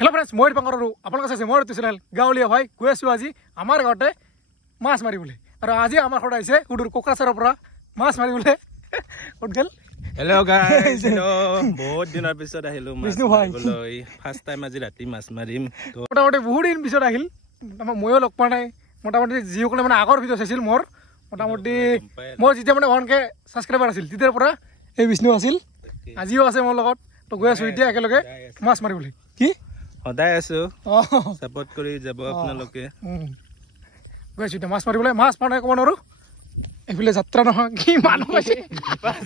hello friends মই পাঙ্গৰৰু আপোনালোক আছে মোৰ চেনেল গাঁৱলীয়া ভাই গৈ আছো আজি আমাৰ গাঁৱতে মাছ মাৰিবলৈ আৰু আজি আমাৰ ঘৰত আহিছে উডুৰ কোকৰাছাৰৰ পৰা মাছ মাৰিবলৈ উঠগল हेलो गाइस हेलो बहुत দিনৰ পিছত আহিলো মাছ মাৰিবলৈ ফাৰ্স্ট টাইম আজি ৰাতি মাছ মাৰিম তো মোটামুটি বহুত দিন পিছত আহিল ময়ো লগ পোৱা নাই মোটামুটি যিসকলে মানে আগৰ ভিডিঅ' চাইছিল মোৰ মোটামুটি মই যেতিয়া মানে 1K সাবস্ক্ৰাইবাৰ আছিল তেতিয়াৰ পৰা এই বিষ্ণু আছিল আজিও আছে মোৰ লগত তো গৈ আছো এতিয়া একেলগে মাছ মাৰিবলৈ কি সদায় আছো সাপোৰ্ট কৰি যাব আপোনালোকে গৈ আছো মাছ মাৰিবলৈ মাছ মানে কোন আৰু এফিলে যাত্ৰা নহয় কি মানুহ আছে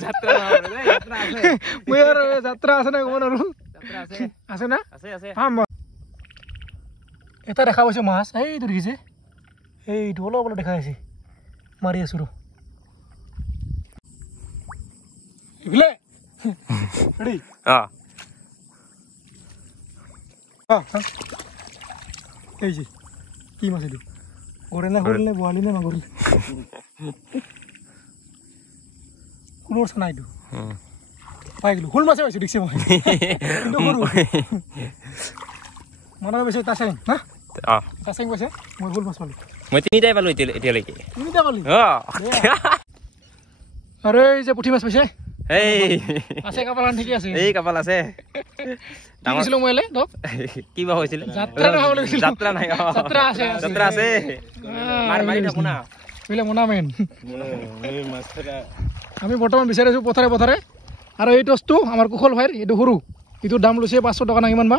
যাত্ৰা নহয় যাত্ৰা আছে মই আৰু যাত্ৰা আছে না কোন আৰু যাত্ৰা আছে আছে না আছে আছে এটা দেখা পাইছো মাছ এইটো দেখিছে এইটো অলপ দেখা আছে মাৰি আছো ৰ এফিলে ৰেডি এই যে কি মাছ এইটো গৰে না গৰিলে বৱালি না মাগুৰ কুলৰ ছানা এইটো পাই গলো হুল মাছে পাইছো দেখিছে মই মনত বেছি তাছেং না তাছেং কৈছে মই হুল মাছ পালো মই তিনিটাই পালো এতিয়ালৈকে তিনিটা পালি আৰে এই যে পুঠি মাছ পাইছে এই আছে কাপাল ঠিকই আছে এই কাপাল আছে ডাঙৰছিল মইলে দক কি বা হৈছিল যাত্ৰা নহলে যাত্ৰা নাই যাত্ৰা আছে মাৰ মাৰি থাকো না বিলে মনামেন এই মাছটা আমি বৰ্তমান বিচাৰি আছো পথাৰে পথাৰে আৰু এই টছটো আমাৰ কুশল ভাইৰ এইটো সৰু এইটো দাম লৈছে 500 টকা না কিমান বা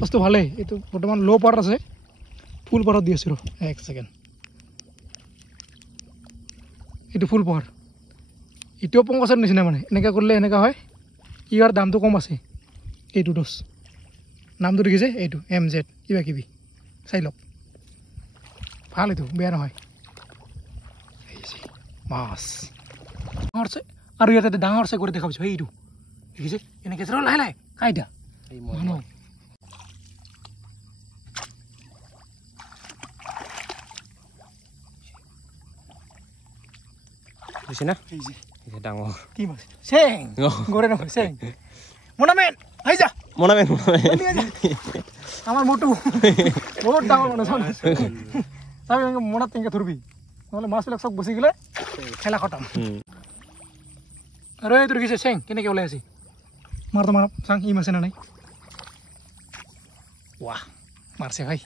বস্তু ভালে এইটো বৰ্তমান লো পাৰত আছে ফুল পাৰত দি আছো ৰ এক সেকেন্ড এইটো ফুল পাৰ ইটো পংকছৰ নিচিনা মানে এনেকা কৰিলে এনেকা হয় ইয়াৰ দামটো কম আছে এইটো টছ নামটো দেখিছে এইটো MZ কিবা কিবি চাই লওক ভাল এইটো বেয়া নহয় মাছ ডাঙৰছে আৰু ইয়াতে ডাঙৰছে কৰি দেখা পাইছো এইটো দেখিছে এনেকে চল লাহে লাহে কাইটা এই মানুহ বুঝছ না এই যে এটা ডাঙৰ কি মাছ চেং গৰে নহয় চেং মনামেন আই যা মনামেন আমাৰ মোটু বহুত ডাঙৰ মানুহ চাবি মনত তেনেকে ধৰবি নহলে মাছবিলাক চব বসি গলে খেলা খতম আৰু এইটো দেখিছে চেং কেনেকে ওলাই আছে মাৰ তো মাৰ চাং ই মাছে না নাই ৱাহ মাৰছে ভাই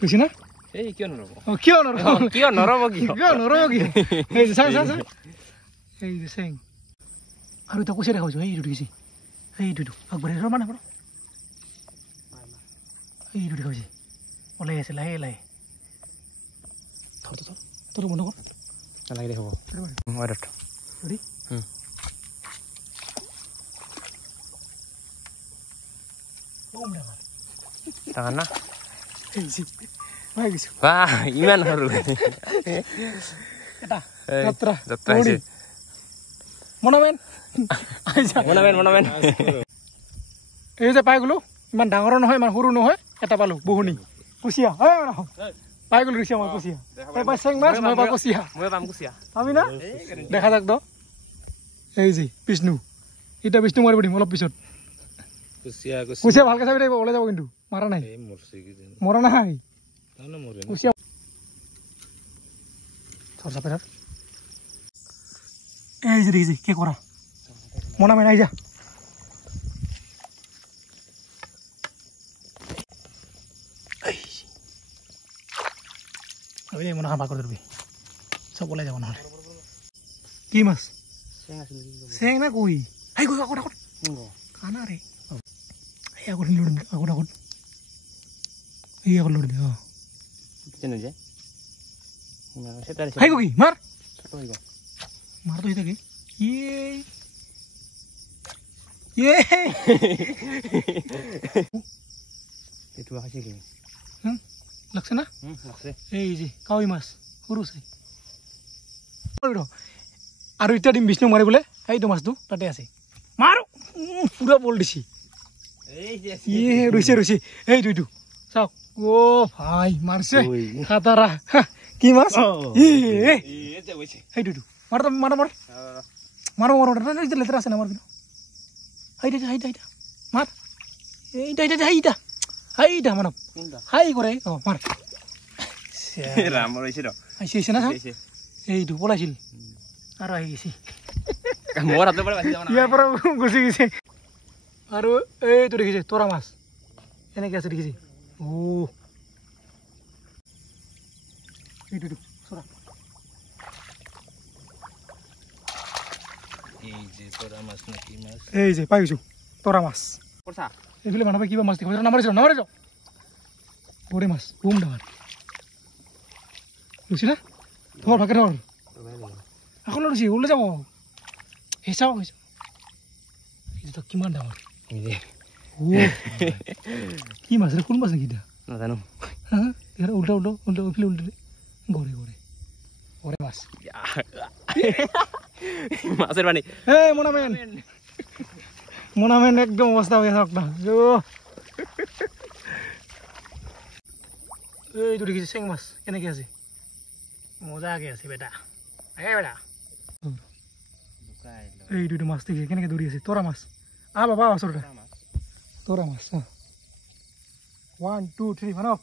বুঝছ না এই কিয় নৰব কিয় নৰব কিয় নৰব এই চাং এই যে চেং আৰু এটা কুচিয়া দেখা পাইছো এইটো দেখিছে এইটো আগবাঢ়ি ৰ মানে এইটো দেখা পাইছে ওলাই আছে লাহে লাহে তোৰ বন্ধ কৰ নালাগে দেখাব ৰেডি ডাঙৰ না ভাই গৈছো বাহ ইমান সৰু এটা যাত্ৰা হৈছে মনামেন এই যে পাই গলো ইমান ডাঙৰ নহয় ইমান সৰু নহয় এটা পালো বহুনি কুচিয়া পাই গলো ৰিচিয়া মই কুচিয়া এই পাই চেং মাছ মই পাই কুচিয়া মই পাম কুচিয়া আমি না দেখা যাক তো এই যে বিষ্ণু এটা বিষ্ণু মাৰিব দিম অলপ পিছত কুচিয়া ভালকে চাবি দেই ওলাই যাব কিন্তু মাৰা নাই মৰা নাই কুচিয়া চৰ্চা পেটাৰ এই যে দেখিছে কি কৰা মনা মেনাই যা এই মনা খাবা কৰি দিবি চব ওলাই যাব নহলে কি মাছ চেং না কই এই গৈ আগত খানা ৰে এই আগত লোড এই আগত লোড দে কেনে যায় এই গই মাৰ মাৰ তো ইতে কি ये এটো আছে কি লাগছে না লাগছে এই যে কাউই মাছ সৰু চাই আৰু ইটা দিম বিষ্ণু মাৰিবলে এইটো মাছটো তাতে আছে মাৰো পুৰা বল দিছি এই যে ৰইছে এইটো চাওক ও ভাই মারছে খাতারা কি মাছ এইটো মার লেতেরা আছে না মার কিন্তু হাইটা মার এইটা হাই দা মানৱ হাই কৰে মাৰ ৰাম ৰৈছে ৰ আহিছে না এইটো পলাইছিল আৰু আহি গৈছে মোৰ হাতৰ পৰা বাচি যাব না ইয়াৰ পৰা গুচি গৈছে আৰু এইটো দেখিছে তৰা মাছ এনেকৈ আছে দেখিছে এইটো চৰা এই যে পাই গৈছোঁ তৰা মাছ এইফালে মানুহে কিবা মাছ দেখুৱাই নামাৰিছ গৰৈ মাছ বুম ডাঙৰ ৰুচি না ধৰ ভাগে ধৰ আকৌ ৰুচি ওলাই যাব হেঁচাও কৈছোঁ এইটো কিমান ডাঙৰ কি মাছ ৰে কোন মাছ নেকি এতিয়া নাজানো উল্টা উল্টা উল্টা উল্টা উল্টা গৰে গৰে গৰে মাছ মাছের পানি এই মোনামেন একদম অবস্থা হয়ে থাক না এইটো দেখিছে চেং মাছ কেনেকৈ আছে মজাকে আছে বেটা বেটা এইটো মাছ দেখিছে কেনেকৈ দৌৰি আছে তৰা মাছ বাবা ওচৰতে তৰা মাছ 1 2 3 মানৱ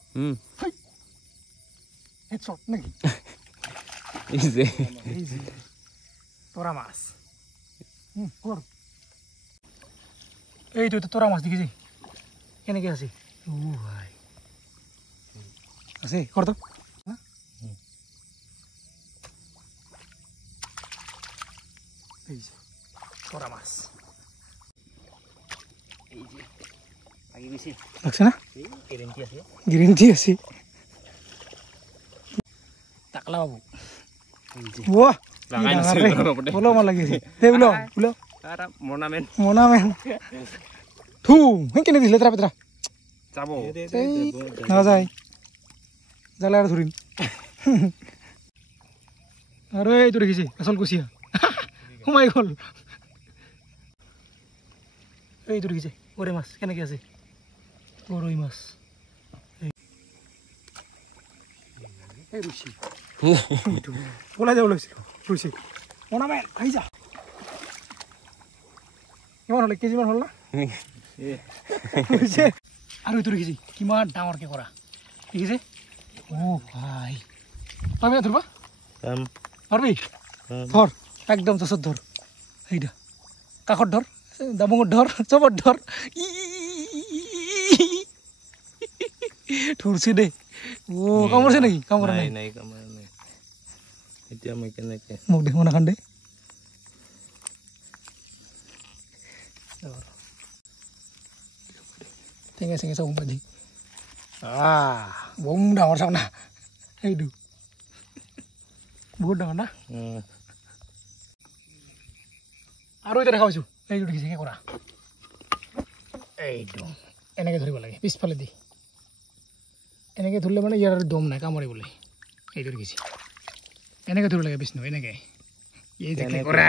হেডশ্বট নেকি তৰা মাছ এইটো তৰা মাছ দেখিছে কেনেকৈ আছে ভাই আছে কৰ তো তৰা মাছ লাগছে না গেৰেণ্টি আছে টাকলা বাবু ওলাব লাগিছে মোনামেন থু কেনে দিছিলে লেতেৰা পেতেৰা নাযায় জালে আৰু ধৰিম আৰু এইটো দেখিছে আচল কুচিয়া সোমাই গ'ল এইটো দেখিছে গৰৈ মাছ কেনেকৈ আছে গৰৈ মাছ এই ৰুচি ওলাই যাব লৈছিলোঁ ৰুচি মোনামেন আহি যা কিমান হ'লে কেজিমান হ'ল না আৰু এইটো দেখিছে কিমান ডাঙৰকৈ কৰা দেখিছে ভাই পাৰিবি না ধৰিবা পাৰিবি ধৰ একদম জছত ধৰ সেইটা কাষত ধৰ দাবঙত ধৰ চবত ধৰ ধৰছে দে কামুৰিছে নেকি কামুৰা নাই এতিয়া মই কেনেকৈ মোক দেখোন নাখান দে টেঙে চেঙে চব সোমাই দি বম ডাঙৰ চাওঁ না সেইটো বহুত ডাঙৰ না আৰু এতিয়া দেখা পাইছোঁ এইটো দেখিছে কৰা এইটো এনেকৈ ধৰিব লাগে পিছফালে দি এনেকৈ ধৰিলে মানে ইয়াৰ দম নাই কামুৰিবলৈ এইটো দেখিছে এনেকৈ ধৰিব লাগে বিষ্ণু এনেকৈ এই কৰা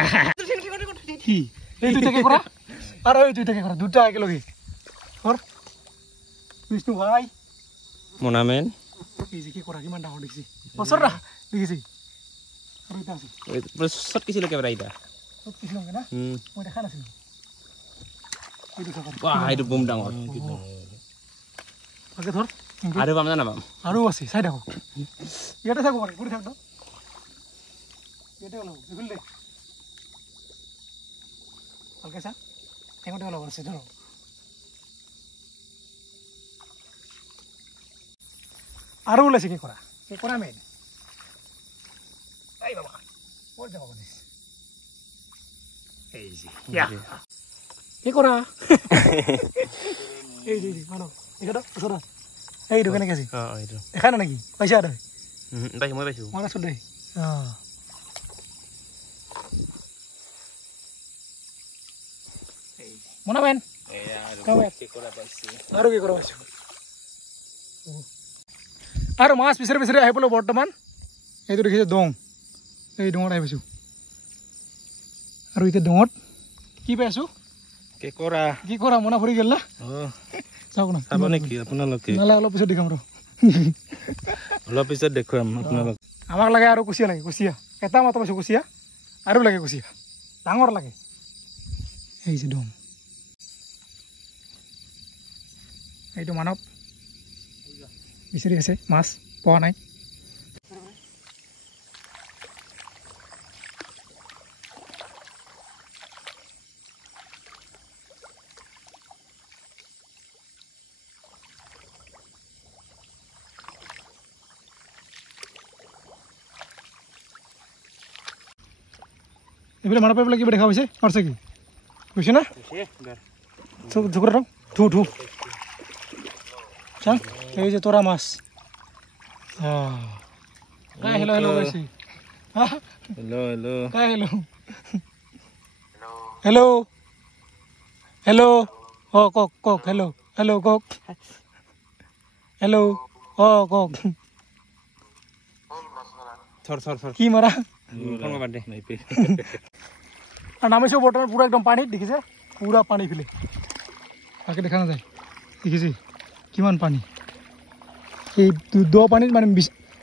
এইটো থাকে কৰা আৰু এইটো থাকে কৰা দুটা একেলগে ধৰ বিষ্ণু ভাই মোনামেন এই যে কি কৰা কিমান ডাঙৰ দেখিছে ওচৰ দেখিছে আৰু এটা আছে চট কিছিল একেবাৰে এইটা চব কিছু লগে না মই দেখা নাছিলোঁ এইটো বুম ডাঙৰ ভালকৈ ধৰ আৰু পাম জানা পাম আৰু আছে চাই থাকোঁ ইয়াতে থাকোঁ মানে ঘূৰি থাক ইয়াতে ওলাব দেখোন দে ভালকৈ চা টেঙতে ওলাব আছে ধৰ আৰু ওলাইছে কি কৰা মেইন এই বাবা ক'ত যাব খুজিছ এই যে কি কৰা এই মানৱ এইটো ওচৰত এইটো কেনেকৈ আছে দেখা নাই নেকি পাইছা তই মই পাইছোঁ মই আছোঁ দেই মোনামেন আৰু কি কৰা পাইছোঁ আৰু মাছ বিচাৰি বিচাৰি আহি পালোঁ বৰ্তমান এইটো দেখিছে দং এই ডঙত আহি পাইছোঁ আৰু এতিয়া ডঙত কি পাই আছোঁ কি কৰা মনা ফুৰি গ'ল না চাওক না চাব নেকি আপোনালোকে নহ'লে অলপ পিছত দেখাম ৰ অলপ পিছত দেখুৱাম আপোনালোক আমাক লাগে আৰু কুচিয়া লাগে কুচিয়া এটা মাত্ৰ পাইছোঁ কুচিয়া আৰু লাগে কুচিয়া ডাঙৰ লাগে এই যে দং এইটো মানৱ বিচাৰি আছে মাছ পোৱা নাই এইফালে মানুহ পাই কিবা দেখা পাইছে মাৰছে কি বুজিছে না জোকৰা ধু ধু চাং এই যে তোৰা মাছ হেল্ল' হেল্ল' কৈছে হেল্ল' হেল্ল' অঁ কওক কওক হেল্ল' হেল্ল' কওক হেল্ল' অঁ কওক কি মাৰা নামিছো বৰ্তমান পুৰা একদম পানীত দেখিছে পুৰা পানী ফিলে তাকে দেখা নাযায় দেখিছে কিমান পানী এই দ পানীত মানে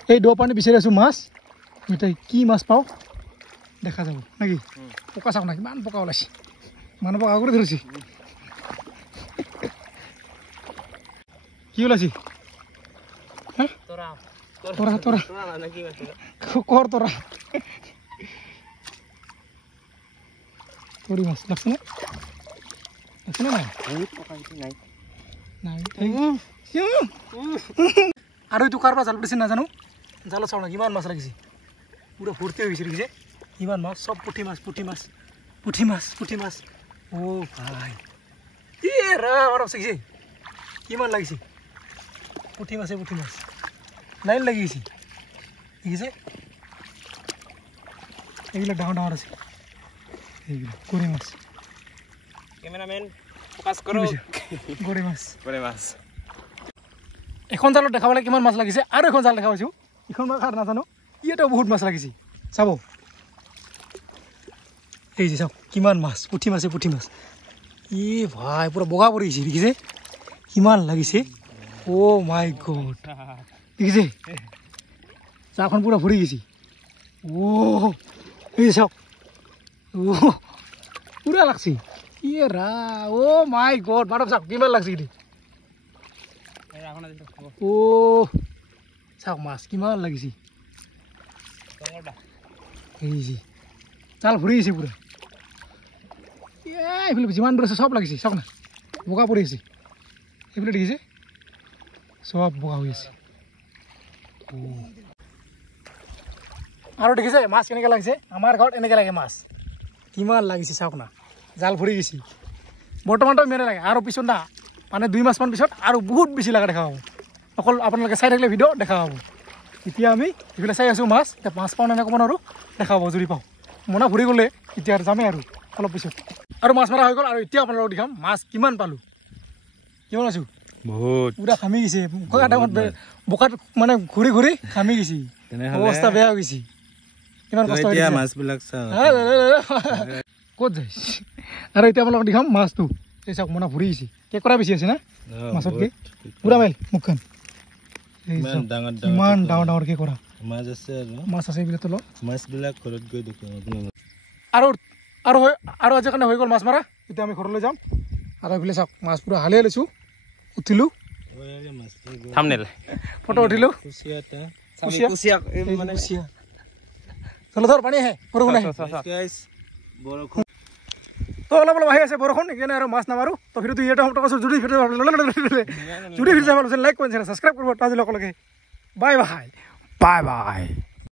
এই দ পানীত বিচাৰি আছো মাছ এতিয়া কি মাছ পাওঁ দেখা যাব নেকি পকা চাওক না কিমান পকা ওলাইছে মানুহ পকা কৰি ধৰিছে কি ওলাইছে তোৰা তোৰা কৰ তোৰা তোৰি মাছ লাগছে না লাগছে না নাই আৰু এইটো কাৰোবাৰ জাল পাতিছে নাজানো জালত চাওঁ না কিমান মাছ লাগিছে পুৰা ভৰ্তি হৈ গৈছে দেখিছে কিমান মাছ চব পুঠি মাছ পুঠি মাছ পুঠি মাছ পুঠি মাছ অ' ভাই অলপ চাইছে কিমান লাগিছে পুঠি মাছে পুঠি মাছ লাইন লাগি গৈছে দেখিছে এইবিলাক ডাঙৰ ডাঙৰ আছে এইবিলাক গৰৈ মাছ কেমেৰামেন ফোকাস কৰক গৰৈ মাছ মাছ এখন জালত দেখা পালে কিমান মাছ লাগিছে আৰু এখন জাল দেখা পাইছোঁ এইখন মাছ খাৰ নাজানো ইয়াতেও বহুত মাছ লাগিছে চাব এই যে চাওক কিমান মাছ পুঠি মাছে পুঠি মাছ ভাই পুৰা বগা পৰি গৈছে দেখিছে কিমান লাগিছে অ' মাই গড দেখিছে চাহখন পুৰা ভৰি গৈছে এই চাওক পুৰা লাগছে অ' মাই গড মাধৱ চাওক কিমান লাগছে এইটো চাওক মাছ কিমান লাগিছে এই যে জাল ভৰি গৈছে পুৰা এইফালে যিমান দূৰ আছে চব লাগিছে চাওক না বগা পৰি আছে এইফালে দেখিছে চব বগা হৈ আছে আৰু দেখিছে মাছ কেনেকৈ লাগিছে আমাৰ ঘৰত এনেকৈ লাগে মাছ কিমান লাগিছে চাওক না জাল ভৰি গৈছে বৰ্তমানটো ইমানে লাগে আৰু পিছত না মানে 2 মাছমান পিছত আৰু বহুত বেছি লগা দেখা পাব অকল আপোনালোকে চাই থাকিলে ভিডিঅ' দেখা পাব এতিয়া আমি এইফালে চাই আছোঁ মাছ এতিয়া মাছ পাওঁ নে অকণমান আৰু দেখা পাব যদি পাওঁ মনা ভৰি গ'লে এতিয়া আৰু যামেই আৰু অলপ পিছত আৰু মাছ মৰা হৈ গ'ল আৰু এতিয়া আপোনালোকক দেখাম মাছ কিমান পালোঁ কিমান আছোঁ বহুত পুৰা খামি গৈছে বোকাত মানে ঘূৰি ঘূৰি খামি গৈছে অৱস্থা বেয়া হৈ গৈছে কিমান কষ্ট মাছবিলাক ক'ত যায় আৰু এতিয়া আপোনালোকক দেখাম মাছটো এই চাওক মনা ভৰি গৈছে কেঁকোৰা বেছি আছে না মাছতকৈ পুৰা মাইল মুখখন ইমান ডাঙৰ ডাঙৰ কেঁকোৰা মাছ আছে এইবিলাক তলত মাছবিলাক ঘৰত গৈ দেখোঁ আৰু আজিৰ কাৰণে হৈ গ'ল মাছ মাৰা এতিয়া আমি ঘৰলৈ যাম আৰু এইফালে চাওক মাছ পুৰা হালিয়াই লৈছোঁ উঠিলোঁ ফটো উঠিলোঁ চলো ধৰ পানী আহে বৰষুণ আহে তো অলপ অলপ আহি আছে বৰষুণ সেইকাৰণে আৰু মাছ নামাৰোঁ তো ভিডিঅ'টো ইয়াতে সমাপ্ত কৰিছোঁ যদি ভিডিঅ' লাইক কৰিছে ছাবস্ক্ৰাইব কৰিব আজিলৈকে বাই বাই বাই বাই